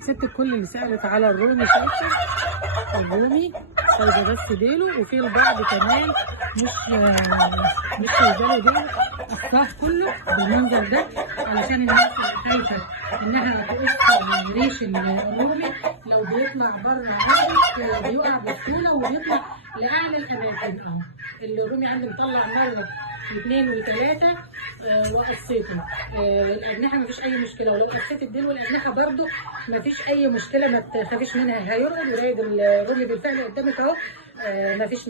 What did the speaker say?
ست الكل اللي سألت على الرومي، شايفة الرومي سايبة بس ديله، وفي البعض كمان مش سايباله ديله، قصاه كله بالمنظر ده علشان الناس اللي خايفة انها تقص ريش الرومي لو بيطلع بره عادي بيقع بسهولة وبيطلع لأعلى الأماكن. الرومي عندي مطلع مرة واثنين وثلاثة وقصيته. الأجنحة مفيش أي مشكلة، ولو قصيت الديل والأجنحة برضو مفيش أي مشكلة، ما تخافيش منها، هيرقد ورايد الرومي بالفعل قدامك أهو. مفيش